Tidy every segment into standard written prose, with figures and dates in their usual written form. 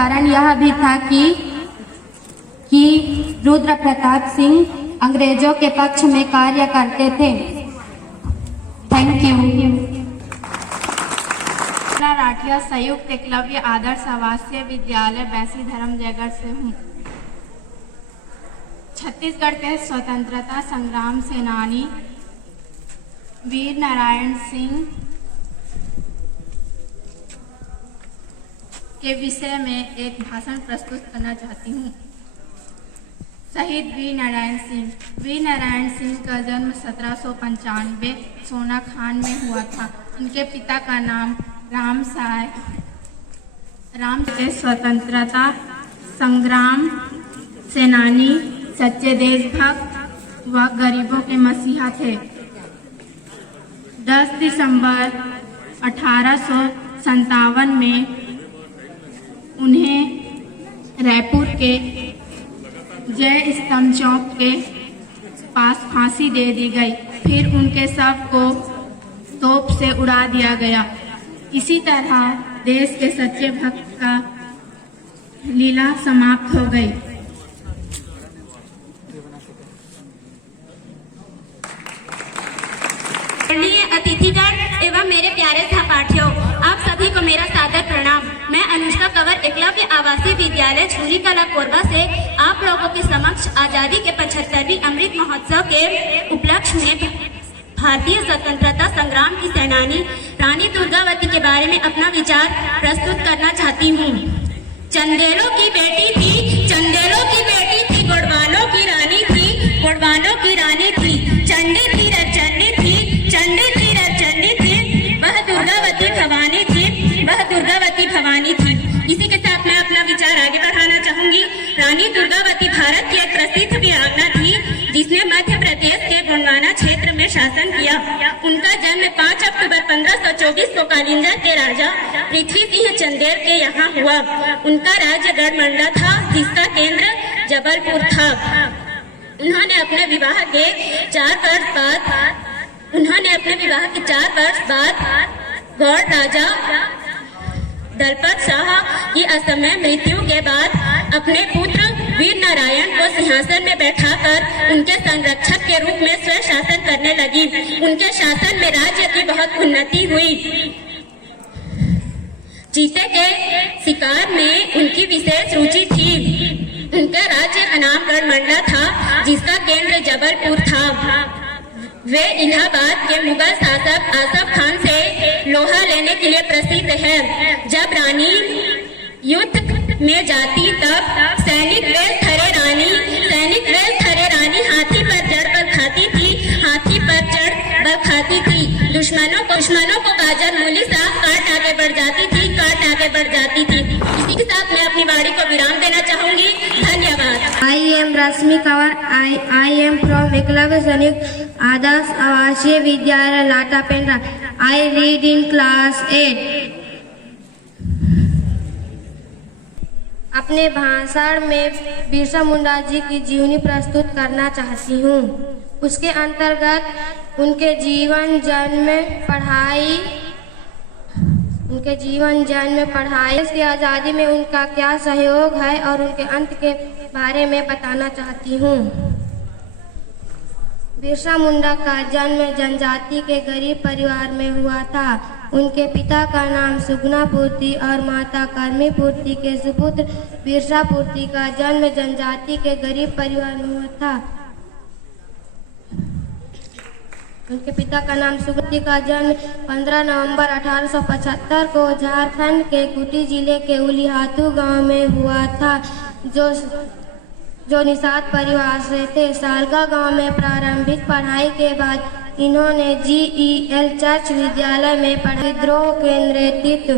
कारण यह भी था कि रुद्र प्रताप सिंह अंग्रेजों के पक्ष में कार्य करते थे। Thank you. राठिया संयुक्त एकलव्य आदर्श आवासीय विद्यालय बैसी धर्मजयगढ़ से हूँ। छत्तीसगढ़ के स्वतंत्रता संग्राम सेनानी वीर नारायण सिंह के विषय में एक भाषण प्रस्तुत करना चाहती हूँ। शहीद वीर नारायण सिंह। वीर नारायण सिंह का जन्म 1795 सोनाखान में हुआ था। उनके पिता का नाम राम स्वतंत्रता संग्राम सेनानी, सच्चे देशभक्त व गरीबों के मसीहा थे। 10 दिसंबर 1857 में उन्हें रायपुर के जय स्तंभ चौक के पास फांसी दे दी गई। फिर उनके शव को तोप से उड़ा दिया गया। इसी तरह देश के सच्चे भक्त का लीला समाप्त हो गई। अतिथिगण एवं मेरे प्यारे सहपाठियों, आप सभी को मेरा सादर प्रणाम। मैं अनुष्का कंवर एकलव्य आवासीय विद्यालय छुरी कला कोरबा से आप लोगों के समक्ष आजादी के 75वीं अमृत महोत्सव के उपलक्ष्य में भारतीय स्वतंत्रता संग्राम की सेनानी रानी दुर्गावती के बारे में अपना विचार प्रस्तुत करना चाहती हूँ। चंदेलों की बेटी थी, चंदेलों की बेटी थी, गोडवालों की रानी थी, गोडवालों की रानी थी, चंडी थी रचंडी थी, चंडी थी रचंडी थी, वह दुर्गावती भवानी थी, वह दुर्गावती भवानी थी। इसी के साथ मैं अपना विचार आगे बढ़ाना चाहूंगी। रानी दुर्गावती भारत की एक प्रसिद्ध वीरांगना थी जिसने मध्य प्रदेश के गोंडवाना क्षेत्र में शासन किया। उनका जन्म 5 अक्टूबर 1524 को कालिंजा के राजा पृथ्वी सिंह चंदेल के यहाँ हुआ। उनका राज्य गढ़मंडला था जिसका केंद्र जबलपुर था। उन्होंने अपने विवाह के 4 वर्ष बाद गौड़ राजा दलपत शाह की असमय मृत्यु के बाद अपने पुत्र वीर नारायण को सिंहासन में बैठाकर उनके संरक्षक के रूप में स्वयं शासन करने लगी। उनके शासन में राज्य की बहुत उन्नति हुई। चीते के शिकार में उनकी विशेष रुचि थी। उनके राज्य का नाम गढ़मंडला था जिसका केंद्र जबलपुर था। वे इलाहाबाद के मुगल शासक आसफ खान से लोहा लेने के लिए प्रसिद्ध है। जब रानी युद्ध में जाती तब सैनिक वेश धरे रानी हाथी पर चढ़ बल खाती थी। दुश्मनों को गाजर मूली साफ काट आगे बढ़ जाती थी। इसी के साथ मैं अपनी वाणी को विराम देना चाहूंगी। धन्यवाद। I am Rasmi Kanwar. I am from Eklavya संयुक्त आदर्श आवासीय विद्यालय लाटा Pendra. I read in class 8. अपने भाषण में बिरसा मुंडा जी की जीवनी प्रस्तुत करना चाहती हूँ। उसके अंतर्गत उनके जीवन जन्म में पढ़ाई, देश की आज़ादी में उनका क्या सहयोग है और उनके अंत के बारे में बताना चाहती हूँ। बिरसा मुंडा का जन्म जनजाति के गरीब परिवार में हुआ था। उनके पिता का नाम सुगना पूर्ति और माता कर्मी पूर्ति के सुपुत्र बिरसा पूर्ति का जन्म जनजाति के गरीब परिवार में हुआ था। उनके पिता का नाम सुगति का जन्म 15 नवंबर 1875 को झारखंड के खूंटी जिले के उलिहातू गांव में हुआ था, जो निषाद परिवार से थे। सालगा गांव में प्रारंभिक पढ़ाई के बाद इन्होंने GEL चर्च विद्यालय में पढ़ा। विद्रोह के नेतृत्व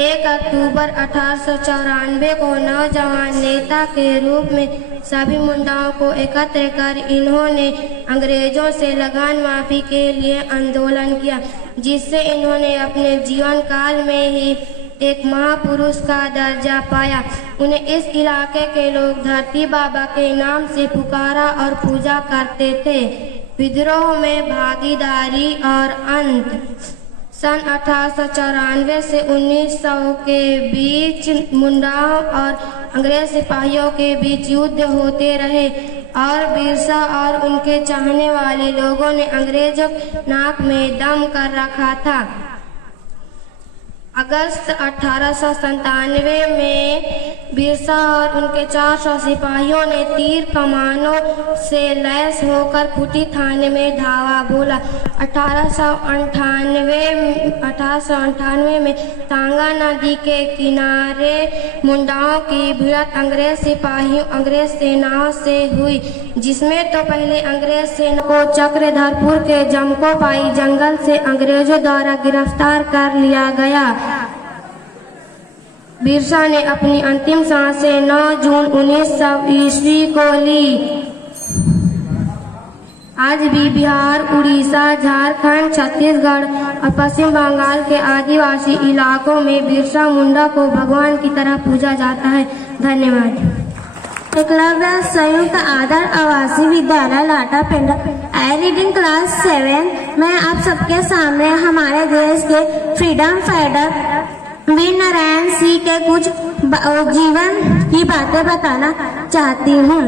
1 अक्टूबर 1894 को नौजवान नेता के रूप में सभी मुंडाओं को एकत्र कर इन्होंने अंग्रेजों से लगान माफी के लिए आंदोलन किया, जिससे इन्होंने अपने जीवन काल में ही एक महापुरुष का दर्जा पाया। उन्हें इस इलाके के लोग धरती बाबा के नाम से पुकारा और पूजा करते थे। विद्रोह में भागीदारी और अंत सन 1894 से 1900 के बीच मुंडाओं और अंग्रेज सिपाहियों के बीच युद्ध होते रहे और बिरसा और उनके चाहने वाले लोगों ने अंग्रेजों नाक में दम कर रखा था। अगस्त 1897 में बिरसा और उनके 400 सिपाहियों ने तीर कमानों से लैस होकर खूंटी थाने में धावा बोला। 1898 में तांगा नदी के किनारे मुंडाओं की भिड़ंत अंग्रेज सेनाओं से हुई, जिसमें तो पहले अंग्रेज सेना को चक्रधरपुर के जमकोपाई जंगल से अंग्रेजों द्वारा गिरफ्तार कर लिया गया। बिरसा ने अपनी अंतिम सांसें 9 जून 1900 ईस्वी को ली। आज भी बिहार, उड़ीसा, झारखंड, छत्तीसगढ़ और पश्चिम बंगाल के आदिवासी इलाकों में बिरसा मुंडा को भगवान की तरह पूजा जाता है। धन्यवाद। एकलव्य संयुक्त आदर्श आवासीय विद्यालय लाटा पेंडा, आई रीडिंग क्लास 7। मैं आप सबके सामने हमारे देश के फ्रीडम फाइटर वीर नारायण सिंह के कुछ जीवन की बातें बताना चाहती हूँ।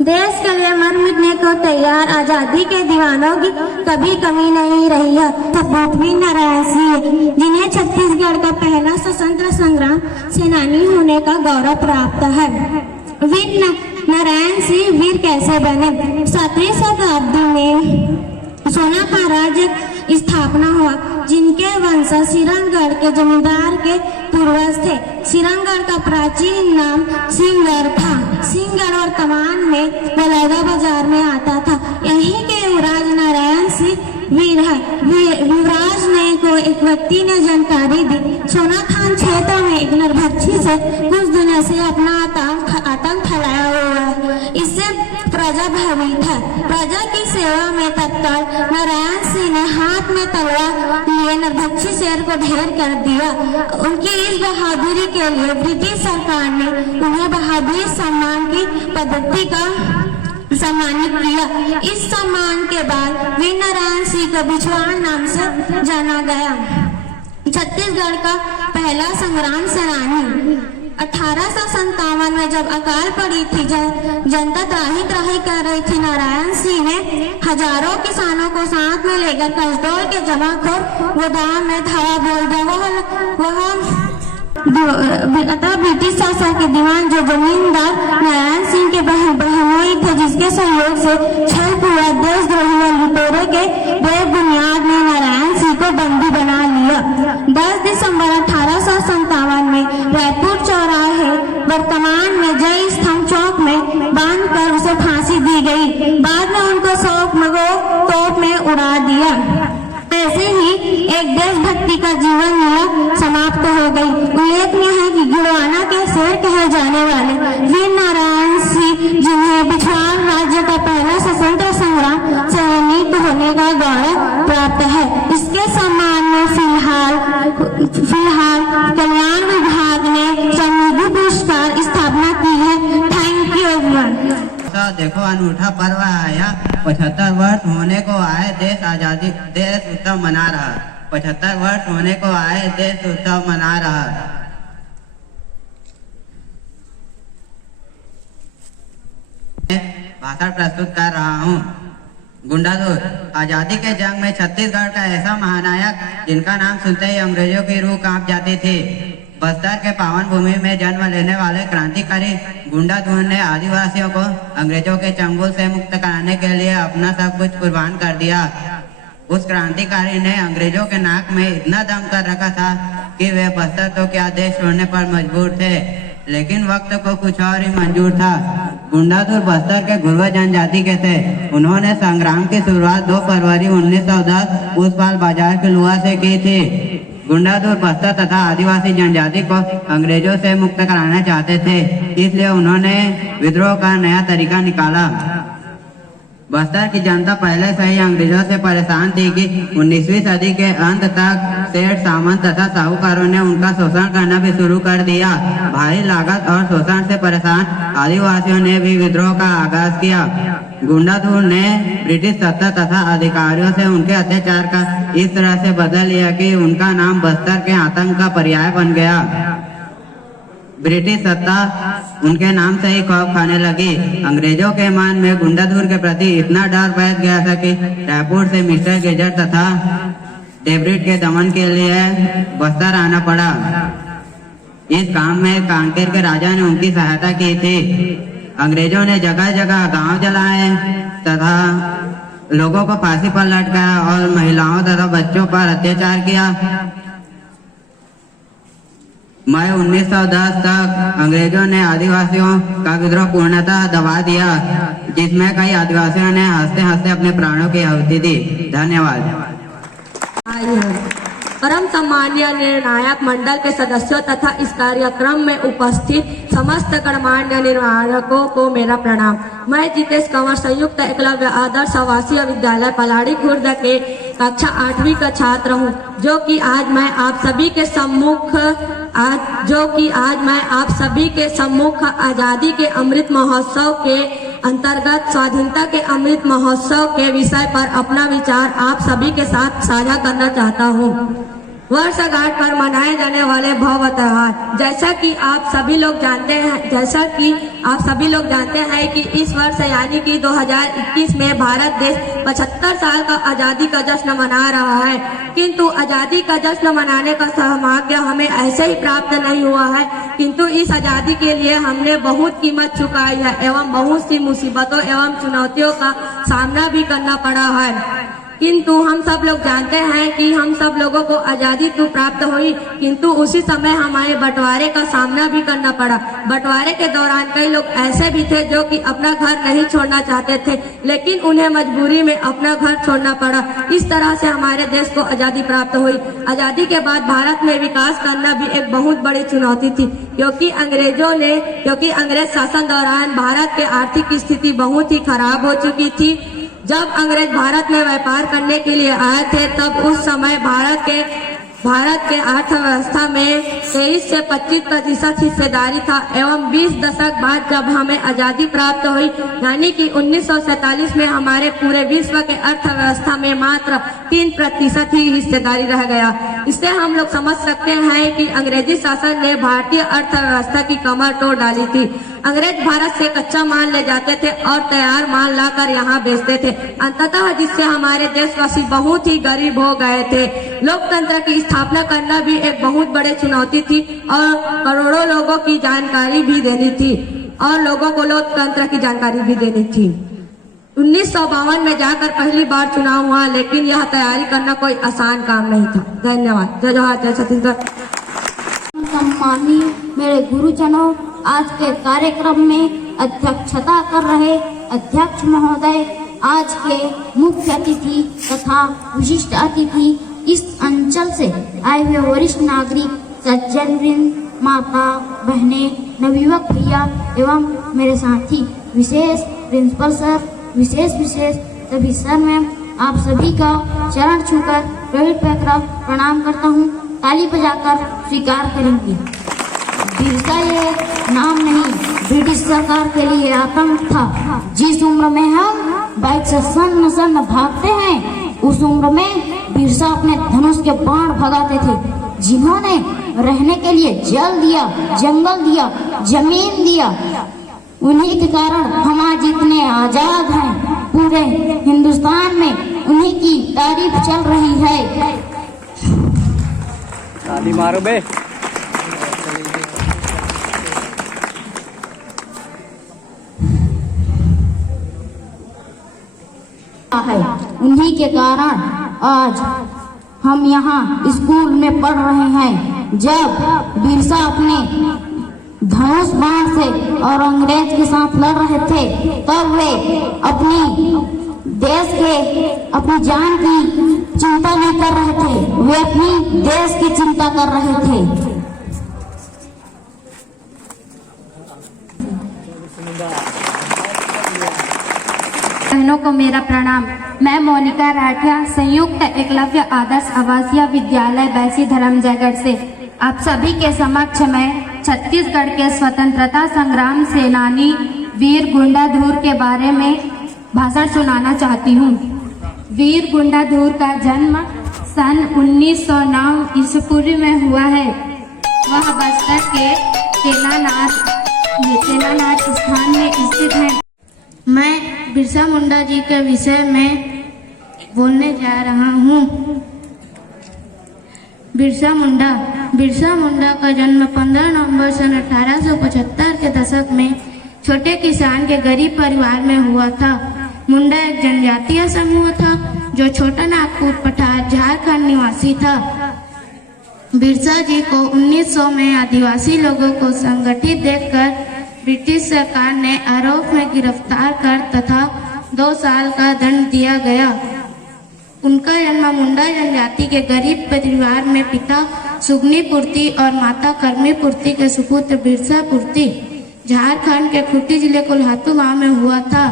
देश के लिए मर मिटने को तैयार आजादी के दीवानों की कभी कमी नहीं रही है। सपूत वीर नारायण सिंह, जिन्हें छत्तीसगढ़ का पहला स्वतंत्र संग्राम सेनानी होने का गौरव प्राप्त है। वीर नारायण सिंह वीर कैसे बने? 7वीं शताब्दी में सोना का राज्य स्थापना हुआ, जिनके वंशज सिरंगगढ़ के जमींदार के पूर्वज थे। सिरंगगढ़ का प्राचीन नाम सिंहगढ़ था। सिंहगढ़ वर्तमान में बलौदा बाजार में आता था। यहीं के युवराज नारायण सिंह वीर है। युवराज ने को एक व्यक्ति ने जानकारी दी, सोना खान क्षेत्र में एक नरभक्षी से कुछ दिनों से अपना आतंक फैलाया हुआ है। इससे प्रजा भयभीत है। प्रजा की सेवा में तत्पर नारायण सिंह ने हाथ में तलवार लिए नरभक्षी शेर को ढेर कर दिया। उनकी इस बहादुरी के लिए ब्रिटिश सरकार ने उन्हें बहादुरी सम्मान की पद्धति का सम्मानित किया। इस सम्मान के बाद वीर नारायण सिंह को बिछवाड़ नाम से जाना गया। छत्तीसगढ़ का पहला संग्राम सेनानी। 1857 में जब अकाल पड़ी थी, जनता त्राही कर रही थी, नारायण सिंह ने हजारों किसानों को साथ में लेकर कसडोल के जमाखोर गोदाम में धावा बोल दिया। अतः ब्रिटिश शासन के दीवान जो जमींदार नारायण सिंह के बहनोई थे, जिसके सहयोग से छल पूरा देशद्रोही व लुटेरे के बेबुनियाद ने नारायण सिंह को बंदी बना लिया। 10 दिसंबर 1857 में रायपुर चौराहे वर्तमान में जय स्तंभ चौक में बांधकर उसे फांसी दी गई। बाद में उनको तोप में उड़ा दिया। ऐसे ही एक देशभक्ति का जीवन लीला समाप्त हो गई। उल्लेखनीय है कि गुड़वाना के शेर कहे जाने वाले वीर नारायण सिंह, जिन्हें बिछवाड़ राज्य का पहला स्वतंत्र संग्राम सेनानी होने का गौरव प्राप्त है, इसके सम्मान में फिलहाल कल्याण विभाग ने समृद्धि पुरस्कार स्थापना की है। Thank you everyone. देखो अनूठा पर्व आया। 75 वर्ष होने को आए देश उत्सव मना रहा। 75 वर्ष होने को आए देश उत्सव मना रहा। भाषण प्रस्तुत कर रहा हूँ। गुंडादूर। आजादी के जंग में छत्तीसगढ़ का ऐसा महानायक जिनका नाम सुनते ही अंग्रेजों की रूह कांप जाती थी। बस्तर के पावन भूमि में जन्म लेने वाले क्रांतिकारी गुंडाधुर ने आदिवासियों को अंग्रेजों के चंगुल से मुक्त कराने के लिए अपना सब कुछ कुर्बान कर दिया। उस क्रांतिकारी ने अंग्रेजों के नाक में इतना दम कर रखा था कि वे बस्तर तो क्या देश छोड़ने पर मजबूर थे, लेकिन वक्त को कुछ और ही मंजूर था। गुंडाधुर बस्तर के घुरवा जनजाति के थे। उन्होंने संग्राम की शुरुआत 2 फरवरी 1910 उस बाजार के लुआ से की थी। गुंडाधुर बस्तर तथा आदिवासी जनजाति को अंग्रेजों से मुक्त कराना चाहते थे, इसलिए उन्होंने विद्रोह का नया तरीका निकाला। बस्तर की जनता पहले से ही अंग्रेजों से परेशान थी कि 19वीं सदी के अंत तक सेठ सामंत तथा साहूकारों ने उनका शोषण करना भी शुरू कर दिया। भारी लागत और शोषण से परेशान आदिवासियों ने भी विद्रोह का आगाज किया। गुंडाधुर ने ब्रिटिश सत्ता तथा अधिकारियों से उनके अत्याचार का इस तरह से बदल लिया कि उनका नाम बस्तर के आतंक का पर्याय बन गया। ब्रिटिश सत्ता उनके नाम से ही खौफ खाने लगी। अंग्रेजों के मन में गुंडाधुर के प्रति इतना डर बैठ गया था कि रायपुर से मिस्टर गेजर तथा डेब्रिड के दमन के लिए बस्तर आना पड़ा। इस काम में कांकेर के राजा ने उनकी सहायता की थी। अंग्रेजों ने जगह जगह गांव जलाए तथा लोगों को फांसी पर लटकाया और महिलाओं तथा बच्चों पर अत्याचार किया। मई 1910 तक अंग्रेजों ने आदिवासियों का विद्रोह पूर्णतः दबा दिया, जिसमें कई आदिवासियों ने हंसते हंसते अपने प्राणों की आहुति दी। धन्यवाद। परम सम्मानीय निर्णायक मंडल के सदस्यों तथा इस कार्यक्रम में उपस्थित समस्त गणमान्य निर्णायकों को मेरा प्रणाम। मैं जितेश कंवर संयुक्त एकलव्य आदर्श आवासीय विद्यालय पलाड़ी खुर्द के कक्षा 8वीं का छात्र हूं, जो कि आज मैं आप सभी के सम्मुख आजादी के अमृत महोत्सव के अंतर्गत स्वाधीनता के अमृत महोत्सव के विषय पर अपना विचार आप सभी के साथ साझा करना चाहता हूँ। वर्षगांठ पर मनाए जाने वाले भव्य त्योहार, जैसा कि आप सभी लोग जानते हैं कि इस वर्ष यानी कि 2021 में भारत देश 75 साल का आजादी का जश्न मना रहा है। किंतु आजादी का जश्न मनाने का सौभाग्य हमें ऐसे ही प्राप्त नहीं हुआ है, किंतु इस आजादी के लिए हमने बहुत कीमत चुकाई है एवं बहुत सी मुसीबतों एवं चुनौतियों का सामना भी करना पड़ा है। किंतु हम सब लोग जानते हैं कि हम सब लोगों को आजादी तो प्राप्त हुई, किंतु उसी समय हमारे बंटवारे का सामना भी करना पड़ा। बंटवारे के दौरान कई लोग ऐसे भी थे जो कि अपना घर नहीं छोड़ना चाहते थे, लेकिन उन्हें मजबूरी में अपना घर छोड़ना पड़ा। इस तरह से हमारे देश को आजादी प्राप्त हुई। आजादी के बाद भारत में विकास करना भी एक बहुत बड़ी चुनौती थी, क्योंकि अंग्रेज शासन दौरान भारत की आर्थिक स्थिति बहुत ही खराब हो चुकी थी। जब अंग्रेज भारत में व्यापार करने के लिए आए थे, तब उस समय भारत के अर्थव्यवस्था में 23 से 25% हिस्सेदारी था एवं 20 दशक बाद जब हमें आजादी प्राप्त हुई, यानी कि 1947 में हमारे पूरे विश्व के अर्थव्यवस्था में मात्र 3% ही हिस्सेदारी रह गया। इससे हम लोग समझ सकते हैं कि अंग्रेजी शासन ने भारतीय अर्थव्यवस्था की कमर तोड़ डाली थी। अंग्रेज भारत से कच्चा माल ले जाते थे और तैयार माल लाकर यहाँ बेचते थे, अंततः जिससे हमारे देशवासी बहुत ही गरीब हो गए थे। लोकतंत्र की स्थापना करना भी एक बहुत बड़ी चुनौती थी और करोड़ों लोगों की जानकारी भी देनी थी और लोगों को लोकतंत्र की जानकारी भी देनी थी। 1952 में जाकर पहली बार चुनाव हुआ, लेकिन यह तैयारी करना कोई आसान काम नहीं था। धन्यवाद। जय जोहार, जय छत्तीसगढ़। सम्मानीय मेरे गुरुजनों, आज के कार्यक्रम में अध्यक्षता कर रहे अध्यक्ष महोदय, आज के मुख्य अतिथि तथा विशिष्ट अतिथि, इस अंचल से आए हुए वरिष्ठ नागरिक, सज्जनवृंद, माता बहनें, नवयुवक भैया एवं मेरे साथी, विशेष प्रिंसिपल सर, विशेष सभी सर मैम, आप सभी का चरण छूकर प्रवीण पैकरा प्रणाम करता हूँ। ताली बजाकर स्वीकार करेंगे। बिरसा ये नाम नहीं, ब्रिटिश सरकार के लिए आतंक था। जिस उम्र में हम बाइक से सन्न भागते हैं, उस उम्र में बिरसा अपने धनुष के बाण भगाते थे। जिन्होंने रहने के लिए जल दिया, जंगल दिया, जमीन दिया, उन्हीं के कारण हम आज इतने आजाद हैं। पूरे हिंदुस्तान में उन्हीं की तारीफ चल रही है। ताली मारो बे। है उन्हीं के कारण आज हम यहाँ स्कूल में पढ़ रहे हैं। जब बिरसा अपने धनुष बाण से और अंग्रेज के साथ लड़ रहे थे, तब वे अपनी जान की चिंता नहीं कर रहे थे, वे अपनी देश की चिंता कर रहे थे। बहनों को मेरा प्रणाम। मैं मोनिका राठिया संयुक्त एकलव्य आदर्श आवासीय विद्यालय बैसी धर्मजयगढ़ से आप सभी के समक्ष मैं छत्तीसगढ़ के स्वतंत्रता संग्राम सेनानी वीर गुंडाधुर के बारे में भाषण सुनाना चाहती हूँ। वीर गुंडाधुर का जन्म सन 1909 ईस्वी पूर्व में हुआ है। वह बस्तर के तेनानाथ स्थान में स्थित है। मैं बिरसा मुंडा जी के विषय में बोलने जा रहा हूँ। बिरसा मुंडा का जन्म 15 नवंबर सन 1875 के दशक में छोटे किसान के गरीब परिवार में हुआ था। मुंडा एक जनजातीय समूह था जो छोटा नागपुर पठार झारखंड निवासी था। बिरसा जी को 1900 में आदिवासी लोगों को संगठित देखकर ब्रिटिश सरकार ने आरोप में गिरफ्तार कर तथा 2 साल का दंड दिया गया। उनका जन्म मुंडा जनजाति के गरीब परिवार में पिता सुगनी पूर्ति और माता कर्मी पूर्ति के सुपुत्र बिरसा पूर्ति झारखंड के खूंटी जिले कोल्हातू गांव में हुआ था,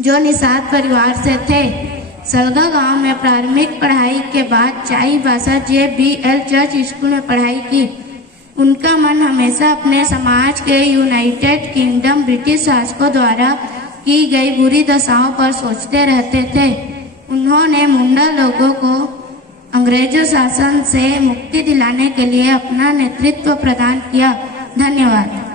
जो निषाद परिवार से थे। सलगा गांव में प्रारंभिक पढ़ाई के बाद चाईबासा JBL चर्च स्कूल में पढ़ाई की। उनका मन हमेशा अपने समाज के यूनाइटेड किंगडम ब्रिटिश शासकों द्वारा की गई बुरी दशाओं पर सोचते रहते थे। उन्होंने मुंडा लोगों को अंग्रेजों शासन से मुक्ति दिलाने के लिए अपना नेतृत्व प्रदान किया। धन्यवाद।